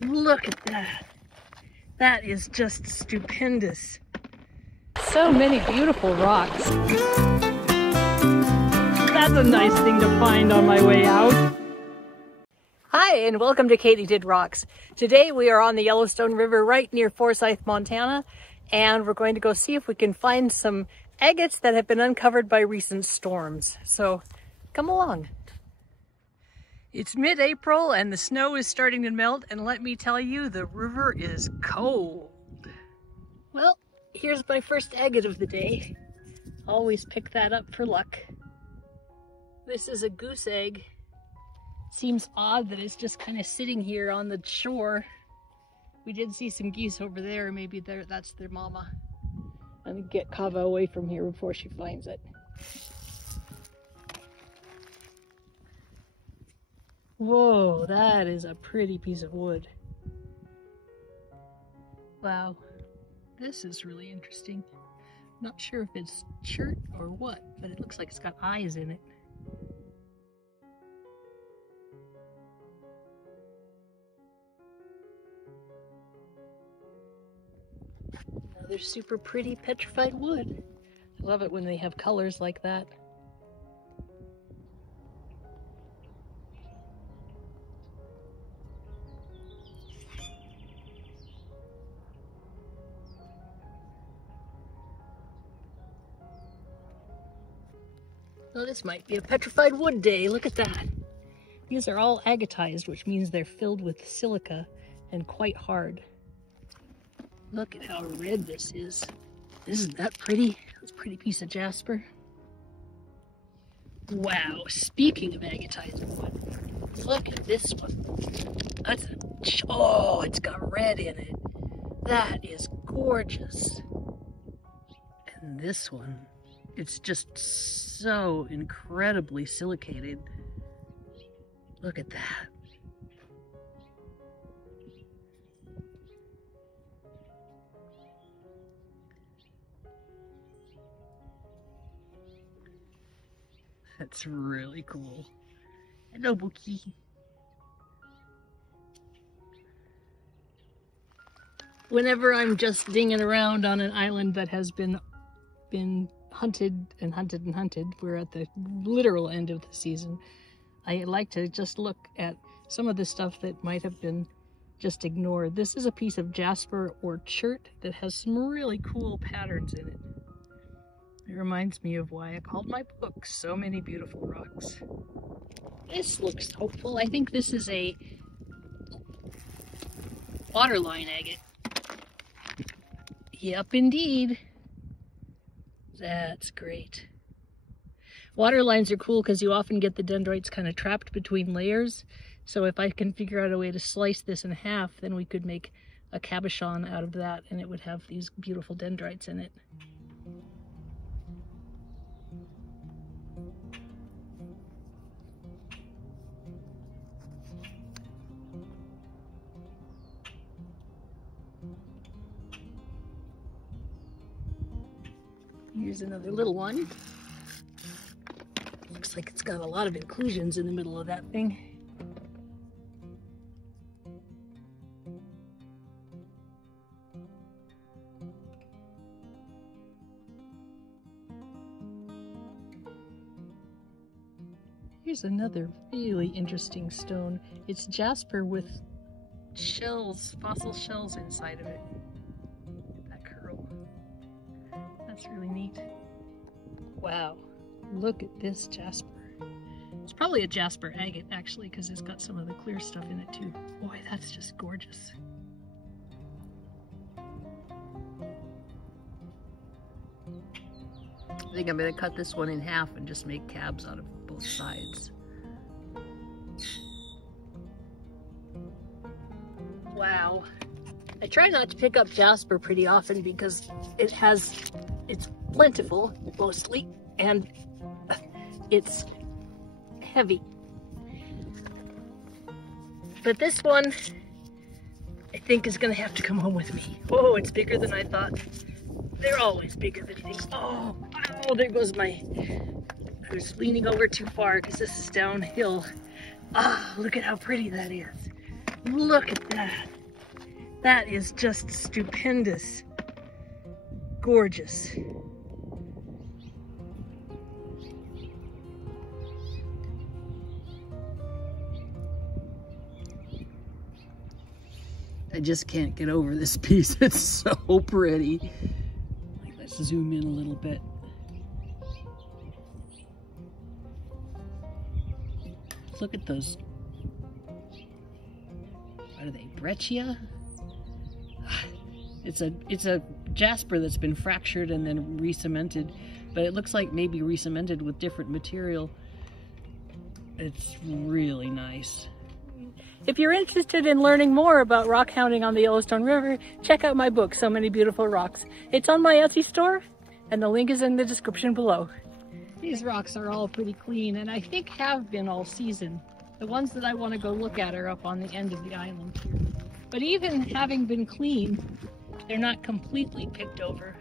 Look at that. That is just stupendous. So many beautiful rocks. That's a nice thing to find on my way out. Hi, and welcome to Kate Did Rocks. Today we are on the Yellowstone River right near Forsyth, Montana, and we're going to go see if we can find some agates that have been uncovered by recent storms. So come along. It's mid-April and the snow is starting to melt, and let me tell you, the river is cold. Well, here's my first agate of the day. Always pick that up for luck. This is a goose egg. Seems odd that it's just kind of sitting here on the shore. We did see some geese over there. Maybe that's their mama. I'm gonna get Kava away from here before she finds it. Whoa, that is a pretty piece of wood. Wow, this is really interesting. Not sure if it's chert or what, but it looks like it's got eyes in it. Another super pretty petrified wood. I love it when they have colors like that. Oh, this might be a petrified wood day. Look at that. These are all agatized, which means they're filled with silica and quite hard. Look at how red this is. Isn't that pretty? That's a pretty piece of jasper. Wow, speaking of agatized wood, look at this one. Oh, it's got red in it. That is gorgeous. And this one, it's just so incredibly silicated. Look at that. That's really cool. Hello, Bookie. Whenever I'm just dinging around on an island that has been hunted and hunted and hunted, we're at the literal end of the season, I like to just look at some of the stuff that might have been just ignored. This is a piece of jasper or chert that has some really cool patterns in it. It reminds me of why I called my book So Many Beautiful Rocks. This looks hopeful. I think this is a waterline agate. Yep, indeed. That's great. Water lines are cool because you often get the dendrites kind of trapped between layers. So if I can figure out a way to slice this in half, then we could make a cabochon out of that, and it would have these beautiful dendrites in it. Here's another little one. Looks like it's got a lot of inclusions in the middle of that thing. Here's another really interesting stone. It's jasper with shells, fossil shells inside of it. That curl. That's really neat. Wow, look at this jasper. It's probably a jasper agate actually, because it's got some of the clear stuff in it too. Boy, that's just gorgeous. I think I'm going to cut this one in half and just make cabs out of both sides. Wow. I try not to pick up jasper pretty often because it's plentiful mostly, and it's heavy. But this one, I think, is going to have to come home with me. Oh, it's bigger than I thought. They're always bigger than things. Oh, there goes my... I was leaning over too far because this is downhill. Ah, look at how pretty that is. Look at that. That is just stupendous. Gorgeous. I just can't get over this piece. It's so pretty. Let's zoom in a little bit. Look at those. What are they? Breccia? It's a jasper that's been fractured and then re-cemented, but it looks like maybe re-cemented with different material. It's really nice. If you're interested in learning more about rock hounding on the Yellowstone River, check out my book, So Many Beautiful Rocks. It's on my Etsy store, and the link is in the description below. These rocks are all pretty clean, and I think have been all season. The ones that I want to go look at are up on the end of the island here. But even having been clean, they're not completely picked over.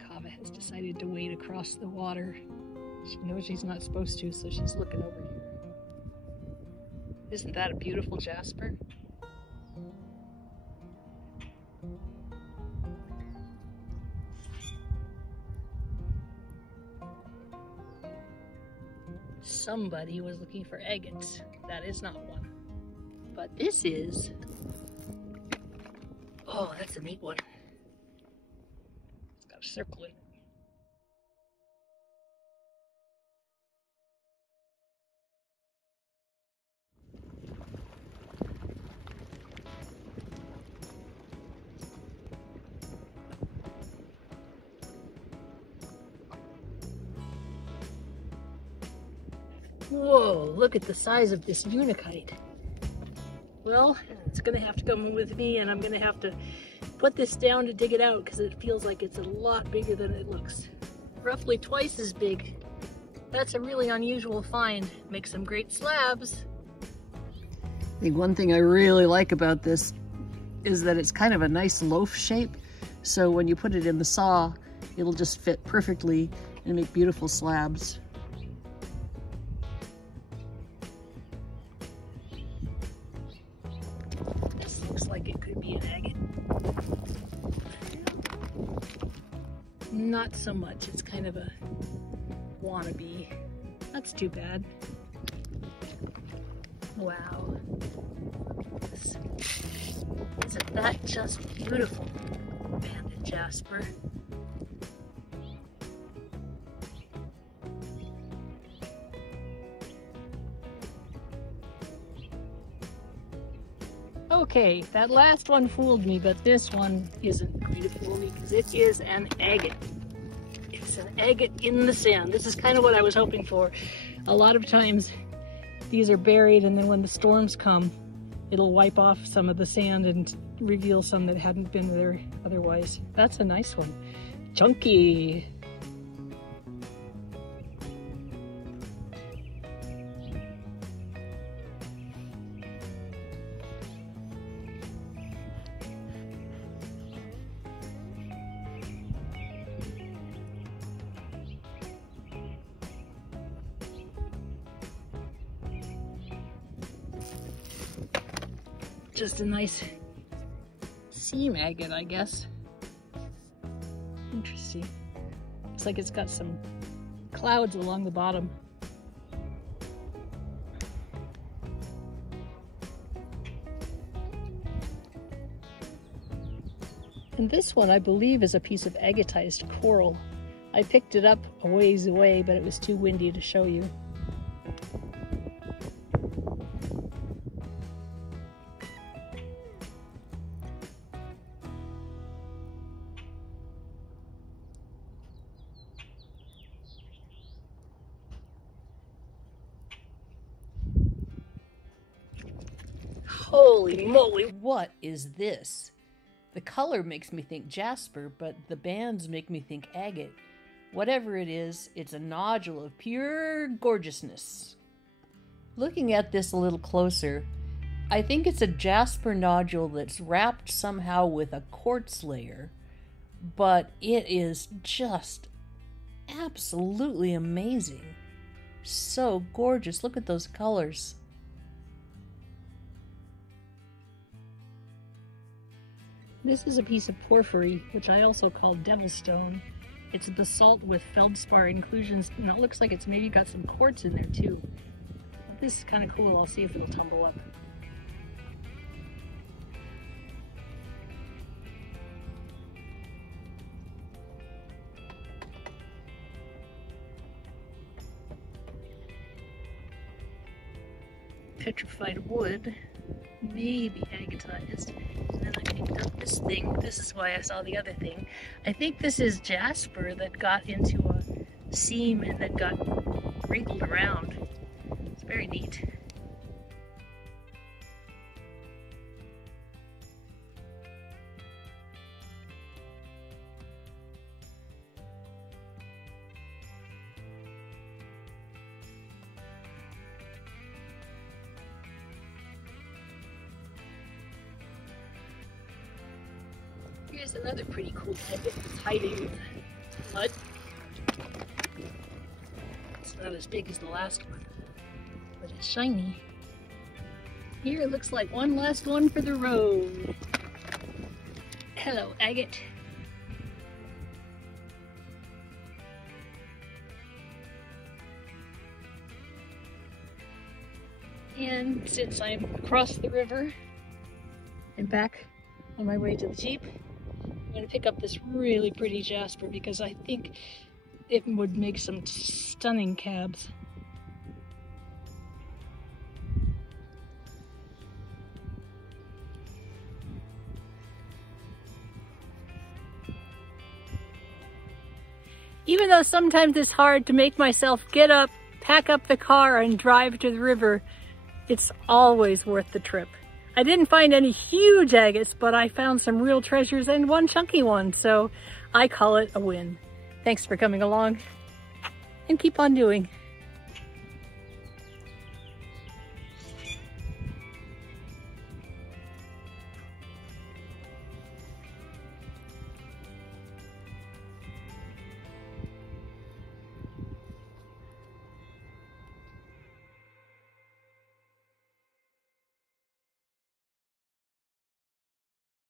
Kava has decided to wade across the water. She knows she's not supposed to, so she's looking over here. Isn't that a beautiful jasper? Somebody was looking for agates. That is not one. But this is... Oh, that's a neat one. It's got a circle in it. Whoa, look at the size of this unakite. Well, it's gonna have to come with me, and I'm gonna have to put this down to dig it out because it feels like it's a lot bigger than it looks. Roughly twice as big. That's a really unusual find. Makes some great slabs. I think one thing I really like about this is that it's kind of a nice loaf shape. So when you put it in the saw, it'll just fit perfectly and make beautiful slabs. Like it could be an agate. Not so much. It's kind of a wannabe. That's too bad. Wow. Isn't that just beautiful? Banded jasper. Okay, that last one fooled me, but this one isn't going to fool me because it is an agate. It's an agate in the sand. This is kind of what I was hoping for. A lot of times these are buried, and then when the storms come, it'll wipe off some of the sand and reveal some that hadn't been there otherwise. That's a nice one. Chunky. Just a nice seam agate, I guess. Interesting. Looks like it's got some clouds along the bottom. And this one, I believe, is a piece of agatized coral. I picked it up a ways away, but it was too windy to show you. Holy moly, what is this? The color makes me think jasper, but the bands make me think agate. Whatever it is, it's a nodule of pure gorgeousness. Looking at this a little closer, I think it's a jasper nodule that's wrapped somehow with a quartz layer, but it is just absolutely amazing. So gorgeous. Look at those colors. This is a piece of porphyry, which I also call devilstone. It's a basalt with feldspar inclusions, and it looks like it's maybe got some quartz in there too. This is kind of cool. I'll see if it'll tumble up. Petrified wood, maybe agatized. And then I picked up this thing. This is why I saw the other thing. I think this is jasper that got into a seam and then got wrinkled around. It's very neat. Here's another pretty cool agate that's hiding in the mud. It's not as big as the last one, but it's shiny. Here it looks like one last one for the road. Hello, agate. And since I'm across the river and back on my way to the Jeep, I'm going to pick up this really pretty jasper because I think it would make some stunning cabs. Even though sometimes it's hard to make myself get up, pack up the car, and drive to the river, it's always worth the trip. I didn't find any huge agates, but I found some real treasures and one chunky one, so I call it a win. Thanks for coming along, and keep on doing.